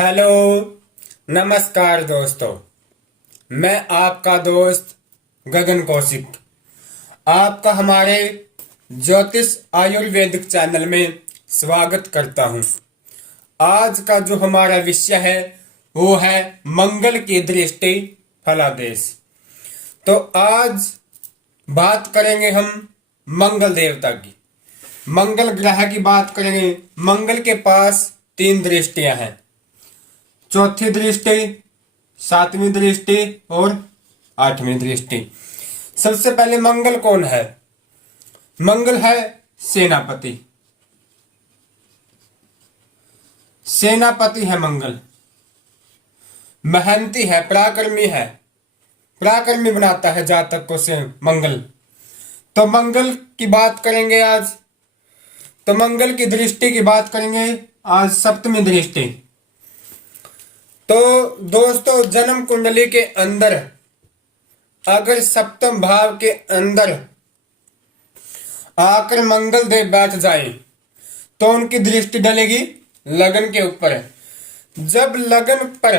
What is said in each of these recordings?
Hello, नमस्कार दोस्तों। मैं आपका दोस्त गगन कौशिक आपका हमारे ज्योतिष आयुर्वेदिक चैनल में स्वागत करता हूं। आज का जो हमारा विषय है वो है मंगल की दृष्टि फलादेश। तो आज बात करेंगे हम मंगल देवता की, मंगल ग्रह की बात करेंगे। मंगल के पास 3 दृष्टियां हैं, चौथी दृष्टि, 7वीं दृष्टि और 8वीं दृष्टि। सबसे पहले मंगल कौन है? मंगल है सेनापति। सेनापति है मंगल, मेहनती है, पराक्रमी है, पराक्रमी बनाता है जातक को से मंगल। तो मंगल की बात करेंगे आज। तो मंगल की दृष्टि की बात करेंगे आज, 7वीं दृष्टि। तो दोस्तों, जन्म कुंडली के अंदर अगर 7म भाव के अंदर आकर मंगल देव बैठ जाए तो उनकी दृष्टि डलेगी लगन के ऊपर। जब लगन पर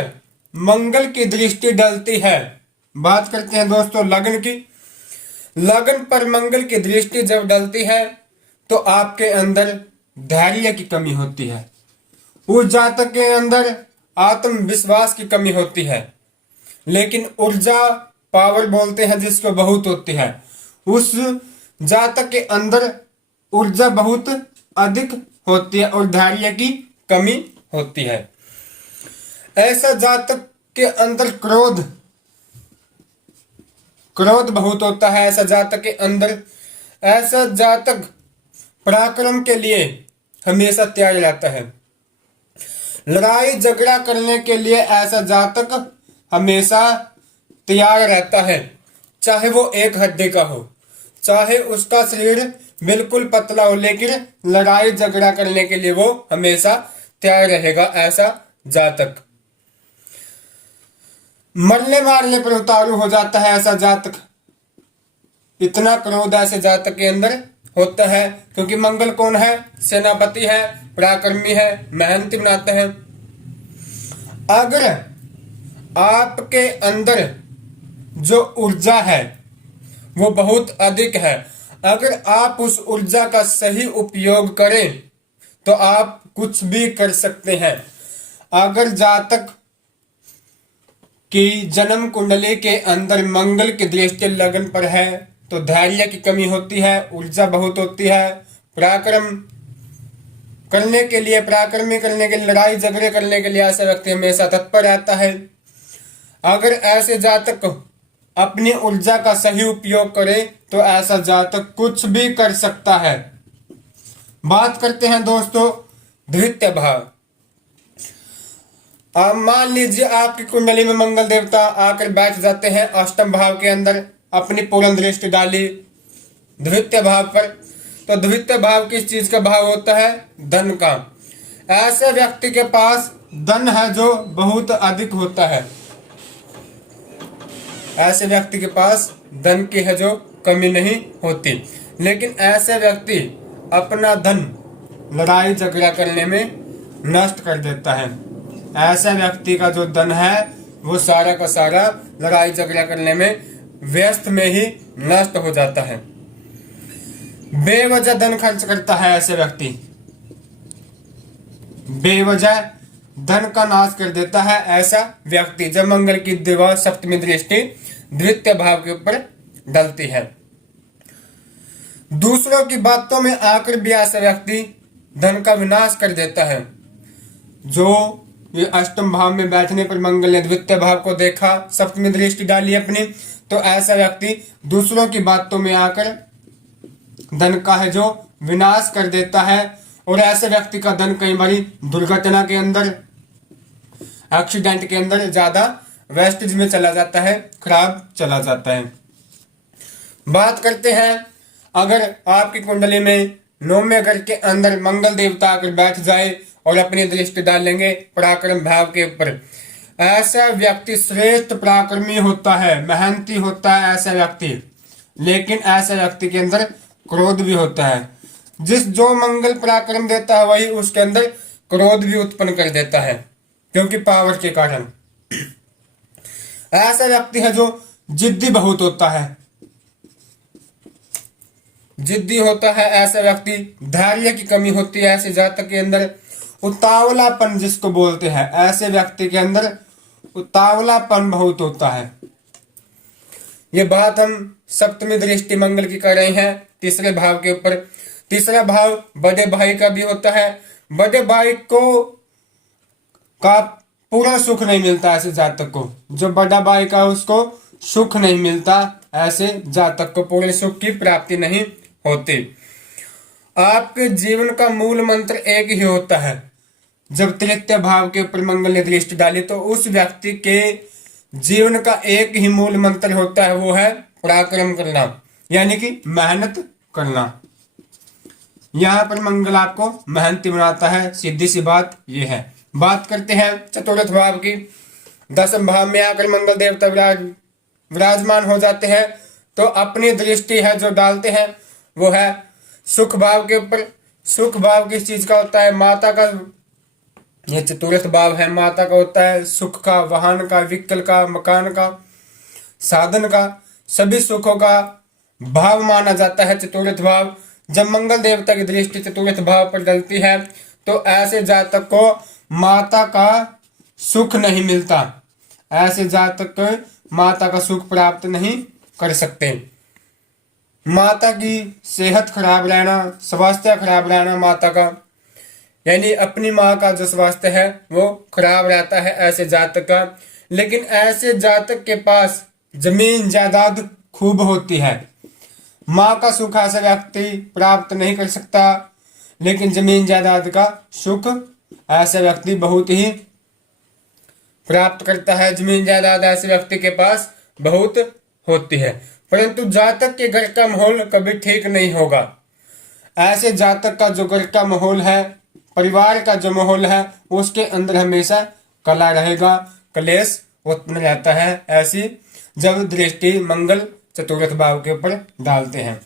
मंगल की दृष्टि डलती है, बात करते हैं दोस्तों लगन की। लगन पर मंगल की दृष्टि जब डलती है तो आपके अंदर धैर्य की कमी होती है, उस जातक के अंदर आत्मविश्वास की कमी होती है। लेकिन ऊर्जा, पावर बोलते हैं जिसको, बहुत होती है। उस जातक के अंदर ऊर्जा बहुत अधिक होती है और धैर्य की कमी होती है। ऐसा जातक के अंदर क्रोध बहुत होता है। ऐसा जातक के अंदर, ऐसा जातक पराक्रम के लिए हमेशा तैयार रहता है। लड़ाई झगड़ा करने के लिए ऐसा जातक हमेशा तैयार रहता है, चाहे वो एक हड्डी का हो, चाहे उसका शरीर बिल्कुल पतला हो, लेकिन लड़ाई झगड़ा करने के लिए वो हमेशा तैयार रहेगा। ऐसा जातक मरने मारने पर उतारू हो जाता है। ऐसा जातक, इतना क्रोध ऐसे जातक के अंदर होता है, क्योंकि मंगल कौन है? सेनापति है, पराक्रमी है, मेहनती बनाते हैं। अगर आपके अंदर जो ऊर्जा है वो बहुत अधिक है, अगर आप उस ऊर्जा का सही उपयोग करें तो आप कुछ भी कर सकते हैं। अगर जातक की जन्म कुंडली के अंदर मंगल की दृष्टि लगन पर है तो धैर्य की कमी होती है, ऊर्जा बहुत होती है, पराक्रम करने के लिए, पराक्रमी करने के लिए, लड़ाई झगड़े करने के लिए ऐसा व्यक्ति हमेशा तत्पर रहता है। अगर ऐसे जातक अपनी ऊर्जा का सही उपयोग करे तो ऐसा जातक कुछ भी कर सकता है। बात करते हैं दोस्तों द्वितीय भाव। मान लीजिए आपकी कुंडली में मंगल देवता आकर बैठ जाते हैं 8म भाव के अंदर, अपनी पूर्ण दृष्टि डाली द्वितीय भाव पर। तो द्वितीय भाव किस चीज का भाव होता है? धन का। ऐसे व्यक्ति के पास धन है जो बहुत अधिक होता है। ऐसे व्यक्ति के पास धन की है जो कमी नहीं होती, लेकिन ऐसे व्यक्ति अपना धन लड़ाई झगड़ा करने में नष्ट कर देता है। ऐसा व्यक्ति का जो धन है वो सारा का सारा लड़ाई झगड़ा करने में, व्यस्त में ही नष्ट हो जाता है। बेवजह धन खर्च करता है ऐसे व्यक्ति, बेवजह धन का नाश कर देता है ऐसा व्यक्ति जब मंगल की दिवा 7वीं दृष्टि द्वितीय भाव के ऊपर डलती है। दूसरों की बातों में आकर भी ऐसा व्यक्ति धन का विनाश कर देता है। जो ये 8म भाव में बैठने पर मंगल ने द्वितीय भाव को देखा, 7वीं दृष्टि डाली अपनी, तो ऐसा व्यक्ति दूसरों की बातों में आकर धन का है जो विनाश कर देता है। और ऐसे व्यक्ति का धन कई बार दुर्घटना के अंदर, एक्सीडेंट के अंदर ज्यादा वेस्टेज में चला जाता है, खराब चला जाता है। बात करते हैं, अगर आपकी कुंडली में 9वें घर के अंदर मंगल देवता आकर बैठ जाए और अपनी दृष्टि डालेंगे पराक्रम भाव के ऊपर, ऐसा व्यक्ति श्रेष्ठ पराक्रमी होता है, मेहनती होता है ऐसा व्यक्ति। लेकिन ऐसा व्यक्ति के अंदर क्रोध भी होता है। जो मंगल पराक्रम देता है वही उसके अंदर क्रोध भी उत्पन्न कर देता है। क्योंकि पावर के कारण। ऐसा व्यक्ति है जो जिद्दी बहुत होता है, जिद्दी होता है ऐसा व्यक्ति। धैर्य की कमी होती है ऐसे जातक के अंदर। उतावलापन जिसको बोलते हैं, ऐसे व्यक्ति के अंदर उतावलापन बहुत होता है। ये बात हम सप्तमी दृष्टि मंगल की कर रहे हैं तीसरे भाव के ऊपर। तीसरा भाव बड़े भाई का भी होता है। बड़े भाई को का पूरा सुख नहीं मिलता ऐसे जातक को। जो बड़ा भाई का उसको सुख नहीं मिलता, ऐसे जातक को पूरे सुख की प्राप्ति नहीं होती। आपके जीवन का मूल मंत्र एक ही होता है। जब तृतीय भाव के ऊपर मंगल ने दृष्टि डाली तो उस व्यक्ति के जीवन का एक ही मूल मंत्र होता है, वो है पराक्रम करना, यानी कि मेहनत करना। यहाँ पर मंगल आपको मेहनती बनाता है, सीधी सी बात ये है। बात करते हैं चतुर्थ भाव की। दसम भाव में आकर मंगल देवता विराजमान हो जाते हैं तो अपनी दृष्टि है जो डालते हैं वो है सुख भाव के ऊपर। सुख भाव किस चीज का होता है? माता का। ये चतुर्थ भाव है, माता का होता है सुख का, वाहन का, व्हीकल का, मकान का, साधन का, सभी सुखों का भाव माना जाता है चतुर्थ भाव। जब मंगल देवता की दृष्टि चतुर्थ भाव पर डलती है तो ऐसे जातक को माता का सुख नहीं मिलता। ऐसे जातक को माता का सुख प्राप्त नहीं कर सकते। माता की सेहत खराब रहना, स्वास्थ्य खराब रहना माता का, यानी अपनी माँ का जो स्वास्थ्य है वो खराब रहता है ऐसे जातक का। लेकिन ऐसे जातक के पास जमीन जायदाद खूब होती है। माँ का सुख ऐसा व्यक्ति प्राप्त नहीं कर सकता, लेकिन जमीन जायदाद का सुख ऐसा व्यक्ति बहुत ही प्राप्त करता है। जमीन जायदाद ऐसे व्यक्ति के पास बहुत होती है, परंतु जातक के घर का माहौल कभी ठीक नहीं होगा। ऐसे जातक का जो घर का माहौल है, परिवार का जो माहौल है, उसके अंदर हमेशा कला रहेगा, कलेश उत्पन्न रहता है। ऐसी जब दृष्टि मंगल चतुर्थ भाव के ऊपर डालते हैं।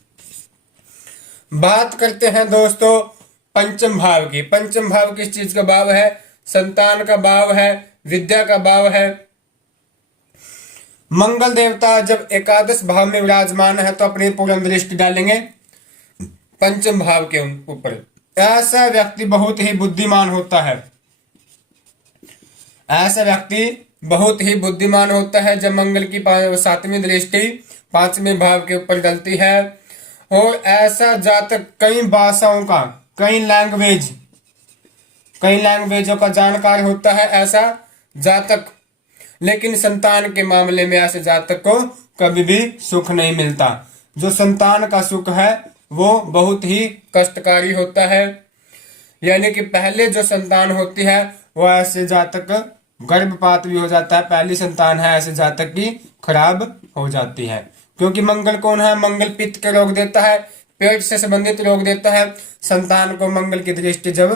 बात करते हैं दोस्तों पंचम भाव की। पंचम भाव किस चीज का भाव है? संतान का भाव है, विद्या का भाव है। मंगल देवता जब एकादश भाव में विराजमान है तो अपनी पूर्ण दृष्टि डालेंगे पंचम भाव के ऊपर। ऐसा व्यक्ति बहुत ही बुद्धिमान होता है। ऐसा व्यक्ति बहुत ही बुद्धिमान होता है जब मंगल की सातवीं दृष्टि पांचवें भाव के ऊपर डलती है। और ऐसा जातक कई भाषाओं का, कई लैंग्वेजों का जानकार होता है ऐसा जातक। लेकिन संतान के मामले में ऐसे जातक को कभी भी सुख नहीं मिलता। जो संतान का सुख है वो बहुत ही कष्टकारी होता है। यानी कि पहले जो संतान होती है वो ऐसे जातक गर्भपात भी हो जाता है। पहली संतान है ऐसे जातक की खराब हो जाती है, क्योंकि मंगल कौन है? मंगल पित्त के रोग देता है, पेट से संबंधित रोग देता है। संतान को मंगल की दृष्टि जब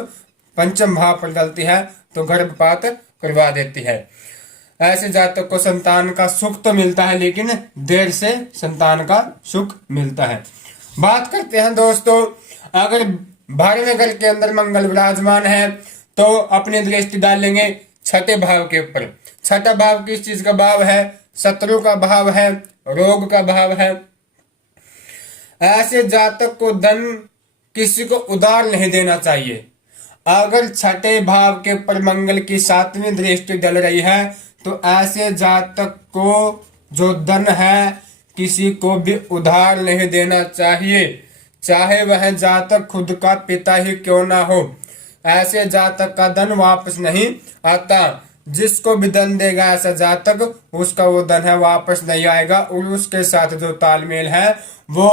पंचम भाव पर डलती है तो गर्भपात करवा देती है। ऐसे जातक को संतान का सुख तो मिलता है, लेकिन देर से संतान का सुख मिलता है। बात करते हैं दोस्तों, अगर 12वें घर के अंदर मंगल विराजमान है तो अपनी दृष्टि डालेंगे छठे भाव के ऊपर। छठा भाव किस चीज का भाव है? शत्रु का भाव है, रोग का भाव है। ऐसे जातक को धन किसी को उधार नहीं देना चाहिए। अगर छठे भाव के ऊपर मंगल की सातवीं दृष्टि डल रही है तो ऐसे जातक को जो धन है किसी को भी उधार नहीं देना चाहिए, चाहे वह जातक खुद का पिता ही क्यों ना हो। ऐसे जातक का धन वापस नहीं आता। जिसको भी धन देगा ऐसा जातक, उसका वो धन है वापस नहीं आएगा और उसके साथ जो तालमेल है वो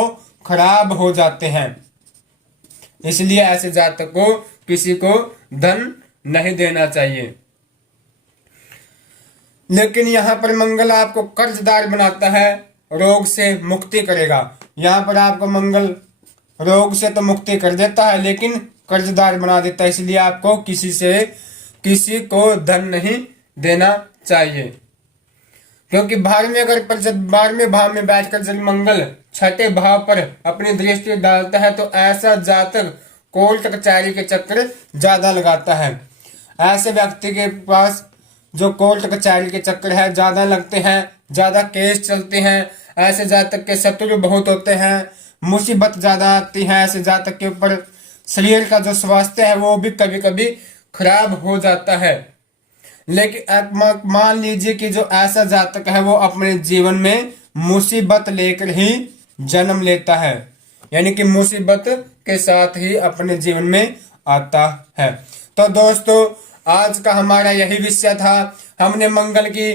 खराब हो जाते हैं। इसलिए ऐसे जातक को किसी को धन नहीं देना चाहिए। लेकिन यहाँ पर मंगल आपको कर्जदार बनाता है, रोग से मुक्ति करेगा। यहाँ पर आपको मंगल रोग से तो मुक्ति कर देता है लेकिन कर्जदार बना देता है। इसलिए आपको किसी को धन नहीं देना चाहिए, क्योंकि 12वें भाव में बैठकर जब मंगल छठे भाव पर अपनी दृष्टि डालता है तो ऐसा जातक कोर्ट कचहरी के चक्कर ज्यादा लगाता है। ऐसे व्यक्ति के पास जो कोर्ट कचहरी के चक्कर है ज्यादा लगते हैं, ज्यादा केस चलते हैं, ऐसे जातक के शत्रु बहुत होते हैं, मुसीबत ज्यादा आती है, ऐसे जातक के ऊपर शरीर का जो स्वास्थ्य है वो भी कभी कभी खराब हो जाता है। लेकिन मान लीजिए कि जो ऐसा जातक है वो अपने जीवन में मुसीबत लेकर ही जन्म लेता है, यानी कि मुसीबत के साथ ही अपने जीवन में आता है। तो दोस्तों आज का हमारा यही विषय था। हमने मंगल की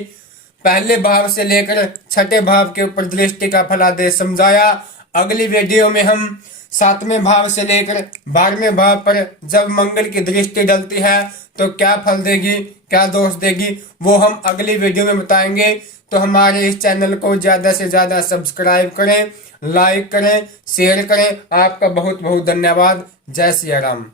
पहले भाव से लेकर छठे भाव के ऊपर दृष्टि का फलादेश समझाया। अगली वीडियो में हम 7वें भाव से लेकर 12वें भाव पर जब मंगल की दृष्टि डलती है तो क्या फल देगी, क्या दोष देगी, वो हम अगली वीडियो में बताएंगे। तो हमारे इस चैनल को ज्यादा से ज्यादा सब्सक्राइब करें, लाइक करें, शेयर करें। आपका बहुत बहुत धन्यवाद। जय सिया राम।